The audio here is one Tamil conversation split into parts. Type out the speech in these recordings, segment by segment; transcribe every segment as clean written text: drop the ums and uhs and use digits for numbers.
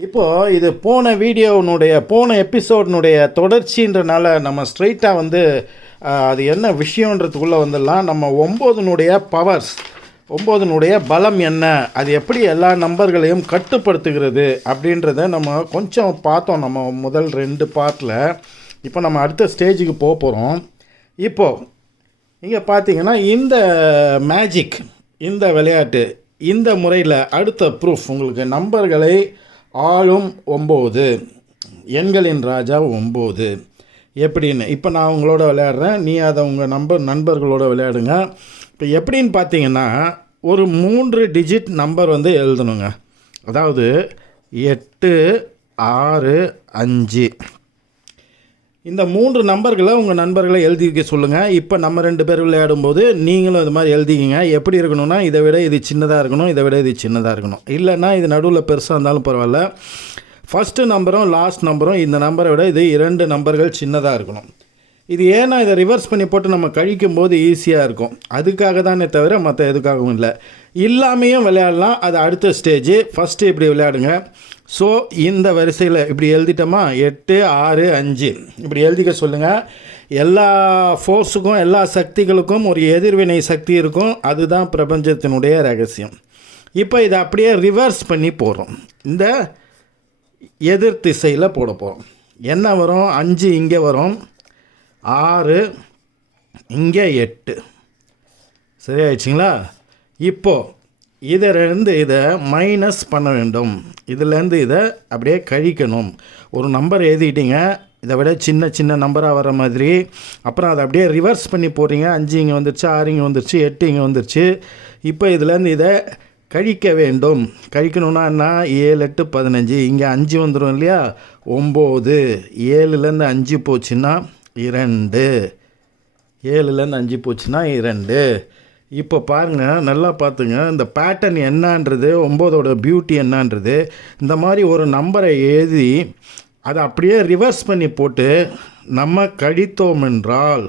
இப்போது இது போன எபிசோடினுடைய தொடர்ச்சின்றனால நம்ம ஸ்ட்ரைட்டாக வந்து அது என்ன விஷயன்றதுக்குள்ளே வந்துடலாம். நம்ம 9னுடைய பவர்ஸ், 9னுடைய பலம் என்ன, அது எப்படி எல்லா நம்பர்களையும் கட்டுப்படுத்துகிறது அப்படின்றத நம்ம கொஞ்சம் பார்த்தோம் நம்ம முதல் 2 பார்ட்டில். இப்போ நம்ம அடுத்த ஸ்டேஜுக்கு போக போகிறோம். இப்போது இங்கே பார்த்தீங்கன்னா இந்த மேஜிக், இந்த விளையாட்டு, இந்த முறையில் அடுத்த ப்ரூஃப் உங்களுக்கு நம்பர்களை ஆளும் 9, எண்களின் ராஜா 9 எப்படின்னு இப்போ நான் உங்களோட விளையாடுறேன், நீ அதை உங்கள் நண்பர்களோட விளையாடுங்க. இப்போ எப்படின்னு பார்த்தீங்கன்னா ஒரு 3 டிஜிட் நம்பர் வந்து எழுதணுங்க. அதாவது 8, 6, 5 இந்த 3 நம்பர்களை உங்கள் நண்பர்களை எழுதிக்க சொல்லுங்கள். இப்போ நம்ம 2 பேர் விளையாடும்போது நீங்களும் இது மாதிரி எழுதிக்கிங்க. எப்படி இருக்கணும்னா இதை விட இது சின்னதாக இருக்கணும், இதை விட இது சின்னதாக இருக்கணும். இல்லைன்னா இது நடுவில் பெருசாக இருந்தாலும் பரவாயில்ல. ஃபஸ்ட்டு நம்பரும் லாஸ்ட் நம்பரும் இந்த நம்பரை விட இது 2 நம்பர்கள் சின்னதாக இருக்கணும். இது ஏன்னா இதை ரிவர்ஸ் பண்ணி போட்டு நம்ம கழிக்கும்போது ஈஸியாக இருக்கும், அதுக்காக தானே தவிர மற்ற எதுக்காகவும் இல்லை. இல்லாமையும் விளையாடலாம், அது அடுத்த ஸ்டேஜ். ஃபஸ்ட்டு இப்படி விளையாடுங்க. ஸோ இந்த வரிசையில் இப்படி எழுதிட்டோமா, 8, 6, 5 இப்படி எழுதிக்க சொல்லுங்கள். எல்லா ஃபோர்ஸுக்கும் எல்லா சக்திகளுக்கும் ஒரு எதிர்வினை சக்தி இருக்கும், அதுதான் பிரபஞ்சத்தினுடைய ரகசியம். இப்போ இதை அப்படியே ரிவர்ஸ் பண்ணி போடுறோம், இந்த எதிர் திசையில் போட போகிறோம். என்ன வரும், 5 இங்கே வரும், 6 இங்கே, 8 சரியாயிடுச்சிங்களா. இப்போது இதிலேருந்து இதை மைனஸ் பண்ண வேண்டும், இதிலேருந்து இதை அப்படியே கழிக்கணும். ஒரு நம்பர் எழுதிக்கிட்டீங்க, இதை விட சின்ன சின்ன நம்பராக வர மாதிரி. அப்புறம் அதை அப்படியே ரிவர்ஸ் பண்ணி போடுறீங்க. 5 இங்கே வந்துருச்சு, 6 இங்கே வந்துருச்சு, 8 இங்கே வந்துருச்சு. இப்போ இதிலேருந்து இதை கழிக்க வேண்டும். கழிக்கணுன்னா என்ன, 7, 8, 15 இங்கே 5 வந்துடும் இல்லையா, 9. 7லேருந்து 5 போச்சுன்னா 2, 7லேருந்து 5 போச்சுன்னா 2. இப்போ பாருங்கள், நல்லா பார்த்துங்க, இந்த பேட்டர்ன் என்னன்றது, 9ஓட பியூட்டி என்னன்றது. இந்த மாதிரி ஒரு நம்பரை எழுதி அதை அப்படியே ரிவர்ஸ் பண்ணி போட்டு நம்ம கழித்தோம் என்றால்,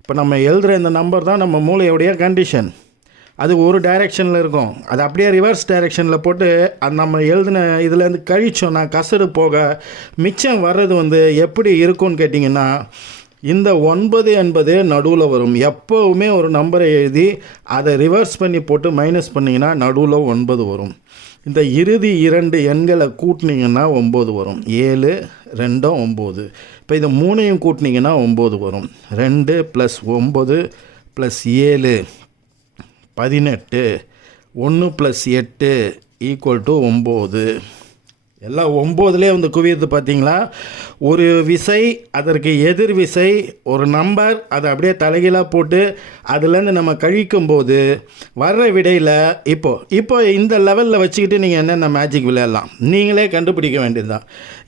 இப்போ நம்ம எழுதுகிற இந்த நம்பர் தான் நம்ம மூளையோடைய கண்டிஷன். அது ஒரு டைரெக்ஷனில் இருக்கும், அது அப்படியே ரிவர்ஸ் டைரெக்ஷனில் போட்டு அது நம்ம எழுதின இதுலேருந்து கழிச்சோன்னா கசடு போக மிச்சம் வர்றது வந்து எப்படி இருக்கும்னு கேட்டிங்கன்னா, இந்த 9 என்பது நடுவில் வரும். எப்போவுமே ஒரு நம்பரை எழுதி அதை ரிவர்ஸ் பண்ணி போட்டு மைனஸ் பண்ணிங்கன்னா நடுவில் 9 வரும். இந்த இறுதி 2 எண்களை கூட்டினீங்கன்னா 9 வரும். 7, 2, 9. இப்போ இது 3ஐயும் கூட்டினீங்கன்னா 9 வரும். 2 + 9 + 7 18. 1 + 8 = 9. எல்லாம் 9லே வந்து குவியது பார்த்தீங்களா. ஒரு விசை, அதற்கு எதிர் விசை, ஒரு நம்பர், அதை அப்படியே தலைகீழாக போட்டு அதுலேருந்து நம்ம கழிக்கும்போது வர்ற விடையில் இப்போ இந்த லெவலில் வச்சுக்கிட்டு நீங்கள் என்னென்ன மேஜிக் விளையாடலாம் நீங்களே கண்டுபிடிக்க வேண்டியது தான்.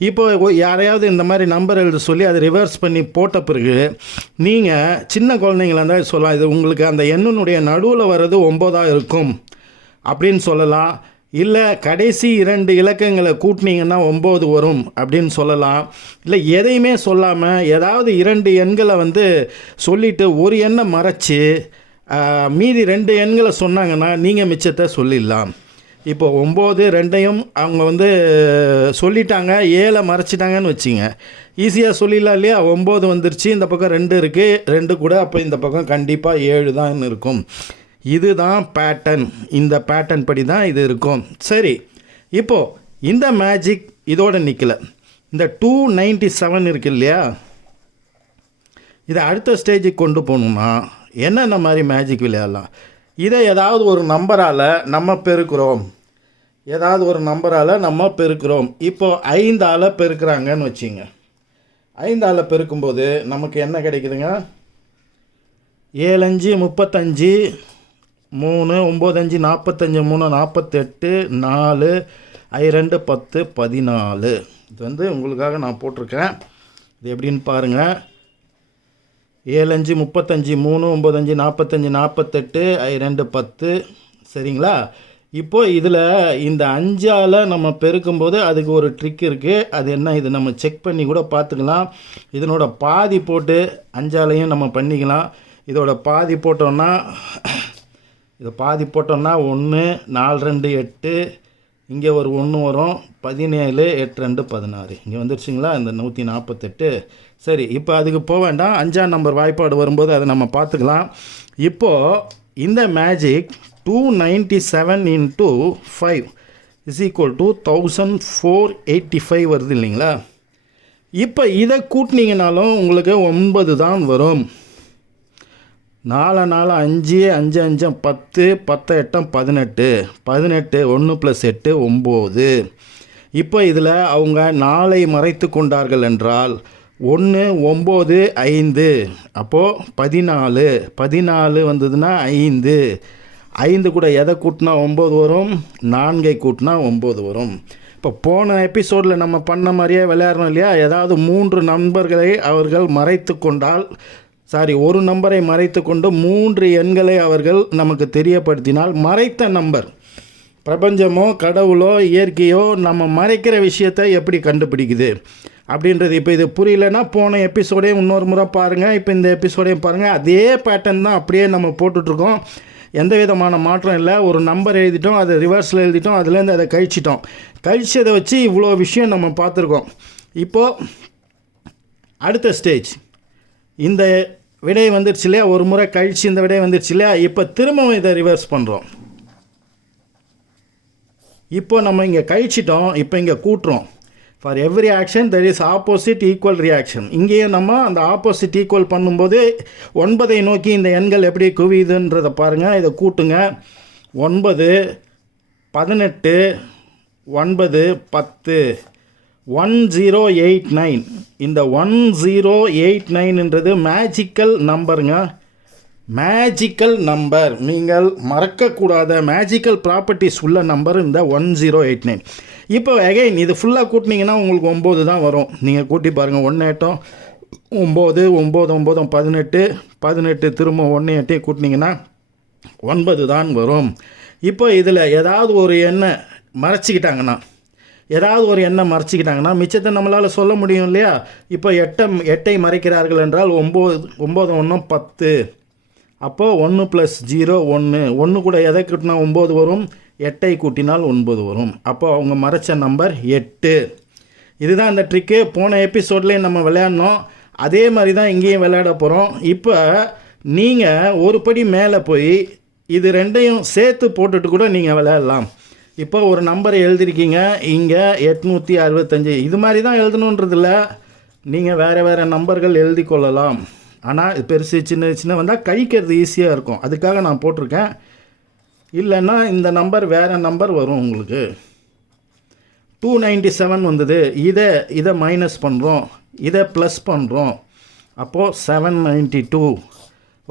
இப்போ யாரையாவது இந்த மாதிரி நம்பர் எழுத சொல்லி அதை ரிவர்ஸ் பண்ணி போட்ட பிறகு நீங்கள் சின்ன குழந்தைங்களா இருந்தால் சொல்லலாம், இது உங்களுக்கு அந்த எண்ணினுடைய நடுவில் வர்றது 9ஆக இருக்கும் அப்படின்னு சொல்லலாம். இல்லை கடைசி 2 இலக்கங்களை கூட்டினீங்கன்னா 9 வரும் அப்படின்னு சொல்லலாம். இல்லை எதையுமே சொல்லாமல் ஏதாவது 2 எண்களை வந்து சொல்லிவிட்டு ஒரு எண்ணை மறைச்சி மீதி 2 எண்களை சொன்னாங்கன்னா நீங்கள் மிச்சத்தை சொல்லிடலாம். இப்போ 9, 2ஐயும் அவங்க வந்து சொல்லிட்டாங்க, 7 மறைச்சிட்டாங்கன்னு வச்சுங்க, ஈஸியாக சொல்லிடலாம் இல்லையா. 9 வந்துருச்சு, இந்த பக்கம் 2 இருக்குது, 2 கூட அப்போ இந்த பக்கம் கண்டிப்பாக 7 தான் இருக்கும். இதுதான் பேட்டர்ன், இந்த பேட்டர்ன் படி தான் இது இருக்கும். சரி, இப்போது இந்த மேஜிக் இதோடு நிற்கலை. இந்த 297 இருக்கு இல்லையா, இதை அடுத்த ஸ்டேஜுக்கு கொண்டு போகணுன்னா என்னென்ன மாதிரி மேஜிக் விளையாடலாம். இதை ஏதாவது ஒரு நம்பரால் நம்ம பெருக்கிறோம், இப்போது 5ஆல் பெருக்கிறாங்கன்னு வச்சுங்க. 5ஆல் பெருக்கும்போது நமக்கு என்ன கிடைக்குதுங்க, 7 5 35, 3 9 5 45, 3 48, 4 2 10 14. இது வந்து உங்களுக்காக நான் போட்டிருக்கேன், இது எப்படின்னு பாருங்கள். 7 5 35, 3 9 5 45, 48, 2 10 சரிங்களா. இப்போது இதில் இந்த 5ஆல் நம்ம பெருக்கும்போது அதுக்கு ஒரு ட்ரிக் இருக்குது. அது என்ன, இது நம்ம செக் பண்ணி கூட பார்த்துக்கலாம். இதனோட பாதி போட்டு 5ஆலையும் நம்ம பண்ணிக்கலாம். இதோட பாதி போட்டோன்னா 1 4 2 8 இங்கே ஒரு 1 வரும், 17 8 2 16 இங்கே வந்துருச்சுங்களா இந்த 148. சரி, இப்போ அதுக்கு போக வேண்டாம், 5ஆம் நம்பர் வாய்ப்பாடு வரும்போது அதை நம்ம பார்த்துக்கலாம். இப்போது இந்த மேஜிக் 297 × 5 = 1485 வருது இல்லைங்களா? இப்போ இதை கூட்டினீங்கனாலும் உங்களுக்கு 9 தான் வரும். 4 4 5 5 5 10 10 8 18 18 1 + 8 9. இப்போ இதில் அவங்க 4ஐ மறைத்து கொண்டார்கள் என்றால் 1 9 5, அப்போது 14 14 வந்ததுன்னா 5 5 கூட எதை கூட்டினா 9 வரும், 4ஐ கூட்டினா 9 வரும். இப்போ போன எபிசோடில் நம்ம பண்ண மாதிரியே விளையாடணும் இல்லையா? ஏதாவது 3 நம்பர்களை அவர்கள் மறைத்து கொண்டால், ஒரு நம்பரை மறைத்து கொண்டு 3 எண்களை அவர்கள் நமக்கு தெரியப்படுத்தினால், மறைத்த நம்பர் பிரபஞ்சமோ கடவுளோ இயற்கையோ நம்ம மறைக்கிற விஷயத்தை எப்படி கண்டுபிடிக்குது அப்படின்றது. இப்போ இது புரியலன்னா போன எபிசோடையும் இன்னொரு முறை பாருங்கள், இப்போ இந்த எபிசோடையும் பாருங்கள். அதே பேட்டர்ன் தான் அப்படியே நம்ம போட்டுட்ருக்கோம். எந்த விதமான மாற்றம் இல்லை. ஒரு நம்பர் எழுதிட்டோம், அதை ரிவர்ஸில் எழுதிட்டோம், அதுலேருந்து அதை கழிச்சிட்டோம். கழிச்சதை வச்சு இவ்வளோ விஷயம் நம்ம பார்த்துருக்கோம். இப்போது அடுத்த ஸ்டேஜ், இந்த விடை வந்துடுச்சு இல்லையா? ஒரு முறை கழிச்சு இந்த விடை வந்துடுச்சு இல்லையா? இப்போ திரும்பவும் இதை ரிவர்ஸ் பண்ணுறோம். இப்போ நம்ம இங்கே கழிச்சிட்டோம், இப்போ இங்கே கூட்டுறோம். For every action there is opposite equal reaction. இங்கேயும் நம்ம அந்த ஆப்போசிட் ஈக்குவல் பண்ணும்போது 9ஐ நோக்கி இந்த எண்கள் எப்படி குவியுதுன்றதை பாருங்கள். இதை கூட்டுங்க. 9 18 9 10 1089. இந்த 1089ன்றது மேஜிக்கல் நம்பருங்க. மேஜிக்கல் நம்பர், நீங்கள் மறக்கக்கூடாத மேஜிக்கல் ப்ராப்பர்ட்டிஸ் உள்ள நம்பர் இந்த 1089. இப்போ அகைன் இது ஃபுல்லாக கூட்டினீங்கன்னா உங்களுக்கு 9 தான் வரும். நீங்கள் கூட்டி பாருங்கள். 1 8 9 9 9 18 18 திரும்ப 1 8 கூட்டினீங்கன்னா 9 தான் வரும். இப்போ இதில் ஏதாவது ஒரு எண்ணை மறைச்சிக்கிட்டாங்கன்னா மிச்சத்தை நம்மளால் சொல்ல முடியும் இல்லையா? இப்போ 8ஐ மறைக்கிறார்கள் என்றால் 9 1 10. அப்போது 1 + 0 1 1 கூட எதை கூட்டினா 9 வரும், 8ஐ கூட்டினால் 9 வரும். அப்போது அவங்க மறைச்ச நம்பர் 8. இதுதான் இந்த ட்ரிக்கு. போன எபிசோட்லேயும் நம்ம விளையாடணும், அதே மாதிரி தான் இங்கேயும் விளையாட போகிறோம். இப்போ நீங்கள் ஒரு படி மேலே போய் இது ரெண்டையும் சேர்த்து போட்டுட்டு கூட நீங்கள் விளையாடலாம். இப்போ ஒரு நம்பரை எழுதிருக்கீங்க இங்கே 865. இது மாதிரி தான் எழுதணுன்றதில்ல, நீங்கள் வேறு நம்பர்கள் எழுதி கொள்ளலாம். ஆனால் பெருசு சின்ன வந்தால் கழிக்கிறது ஈஸியாக இருக்கும், அதுக்காக நான் போட்டிருக்கேன். இல்லைன்னா இந்த நம்பர் வேறு நம்பர் வரும் உங்களுக்கு. 297 வந்தது, இதை மைனஸ் பண்ணுறோம், இதை ப்ளஸ் பண்ணுறோம். அப்போது 792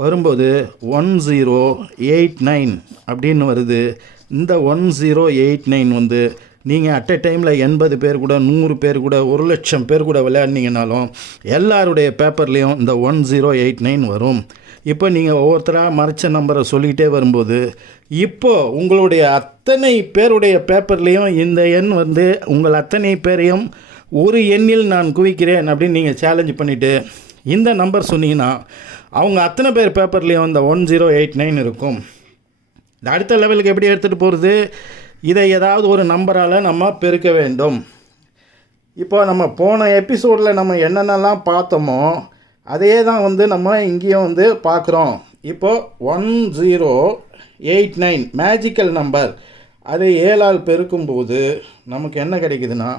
வரும்போது 1089 அப்படின்னு வருது. இந்த 1089 வந்து நீங்கள் அட் எ டைமில் 80 பேர் கூட 100 பேர் கூட 1,00,000 பேர் கூட விளையாடினீங்கனாலும் எல்லாருடைய பேப்பர்லேயும் இந்த 1089 வரும். இப்போ நீங்கள் ஒவ்வொருத்தராக மறைச்ச நம்பரை சொல்லிக்கிட்டே வரும்போது இப்போது உங்களுடைய அத்தனை பேருடைய பேப்பர்லேயும் இந்த எண் வந்து உங்கள் அத்தனை பேரையும் ஒரு எண்ணில் நான் குவிக்கிறேன் அப்படின்னு நீங்கள் சேலஞ்ச் பண்ணிவிட்டு இந்த நம்பர் சொன்னீங்கன்னா அவங்க அத்தனை பேர் பேப்பர்லேயும் இந்த 1089 இருக்கும். இந்த அடுத்த லெவலுக்கு எப்படி எடுத்துகிட்டு போகிறது? இதை ஏதாவது ஒரு நம்பரால் நம்ம பெருக்க வேண்டும். இப்போ நம்ம போன எபிசோடில் நம்ம என்னென்னலாம் பார்த்தோமோ அதே தான் வந்து நம்ம இங்கேயும் வந்து பார்க்குறோம். இப்போது 1089 மேஜிக்கல் நம்பர், அதை 7ஆல் பெருக்கும்போது நமக்கு என்ன கிடைக்குதுன்னா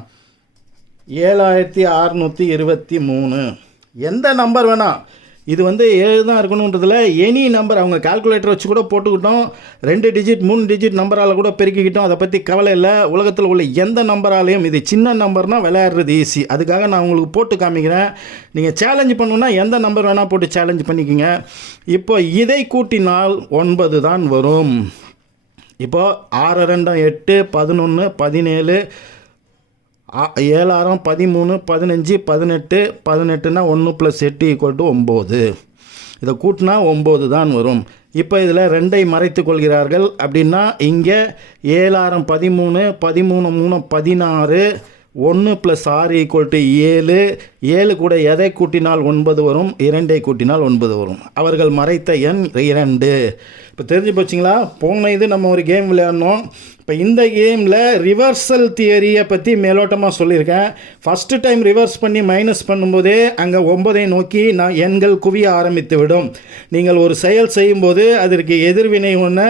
7623. எந்த நம்பர் வேணால், இது வந்து 7 தான் இருக்கணுன்றதில் எனி நம்பர் அவங்க கால்குலேட்டர் வச்சு கூட போட்டுக்கிட்டோம், 2 டிஜிட் 3 டிஜிட் நம்பரால் கூட பெருக்கிக்கிட்டோம், அதை பற்றி கவலை இல்லை. உலகத்தில் உள்ள எந்த நம்பராலையும், இது சின்ன நம்பர்னால் விளையாடுறது ஈஸி, அதுக்காக நான் உங்களுக்கு போட்டு காமிக்கிறேன். நீங்கள் சேலஞ்சு பண்ணணுன்னா எந்த நம்பர் வேணால் போட்டு சேலஞ்ச் பண்ணிக்கோங்க. இப்போ இதை கூட்டினால் 9 தான் வரும். இப்போது 6 2 8 11 17 7 6 13 15 18 18னா 1 + 8 = 9. இதை கூட்டினா 9 தான் வரும். இப்போ இதில் 2ஐ மறைத்து கொள்கிறார்கள் அப்படின்னா இங்கே 7 6 13 13 3 16 1 + 6 = 7. 7 கூட எதை கூட்டினால் 9 வரும், 2ஐ கூட்டினால் 9 வரும். அவர்கள் மறைத்த எண் 2. இப்போ தெரிஞ்சு போச்சிங்களா? போன இது நம்ம ஒரு கேம் விளையாடணும். இப்போ இந்த கேமில் ரிவர்சல் தியரியை பற்றி மேலோட்டமாக சொல்லியிருக்கேன். ஃபஸ்ட்டு டைம் ரிவர்ஸ் பண்ணி மைனஸ் பண்ணும்போதே அங்கே 9ஐ நோக்கி எண்கள் குவிய ஆரம்பித்து விடும். நீங்கள் ஒரு செயல் செய்யும்போது அதற்கு எதிர்வினை ஒன்று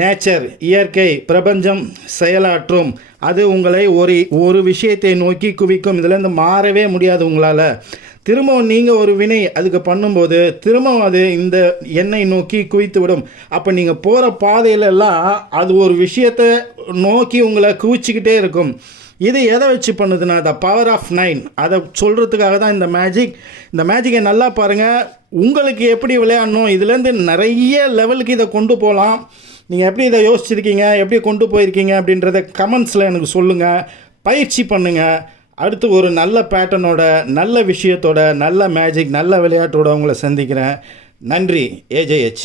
நேச்சர், இயற்கை, பிரபஞ்சம் செயலாற்றும். அது உங்களை ஒரு விஷயத்தை நோக்கி குவிக்கும். இதிலேருந்து மாறவே முடியாது உங்களால். திரும்பவும் நீங்கள் ஒரு வினை அதுக்கு பண்ணும்போது திரும்பவும் அது இந்த எண்ணை நோக்கி குவித்து விடும். அப்போ நீங்கள் போகிற பாதையிலெல்லாம் அது ஒரு விஷயத்தை நோக்கி உங்களை குவிச்சிக்கிட்டே இருக்கும். இது எதை வச்சு பண்ணுதுன்னா த பவர் ஆஃப் 9. அதை சொல்கிறதுக்காக தான் இந்த மேஜிக். இந்த மேஜிக்கை நல்லா பாருங்கள். உங்களுக்கு எப்படி விளையாடணும், இதுலேருந்து நிறைய லெவலுக்கு இதை கொண்டு போகலாம். நீங்கள் எப்படி இதை யோசிச்சிருக்கீங்க, எப்படி கொண்டு போயிருக்கீங்க அப்படின்றத கமெண்ட்ஸில் எனக்கு சொல்லுங்கள். பயிற்சி பண்ணுங்கள். அடுத்து ஒரு நல்ல பேட்டர்னோட, நல்ல விஷயத்தோட, நல்ல மேஜிக், நல்ல விளையாட்டோட உங்களை சந்திக்கிறேன். நன்றி. AJH.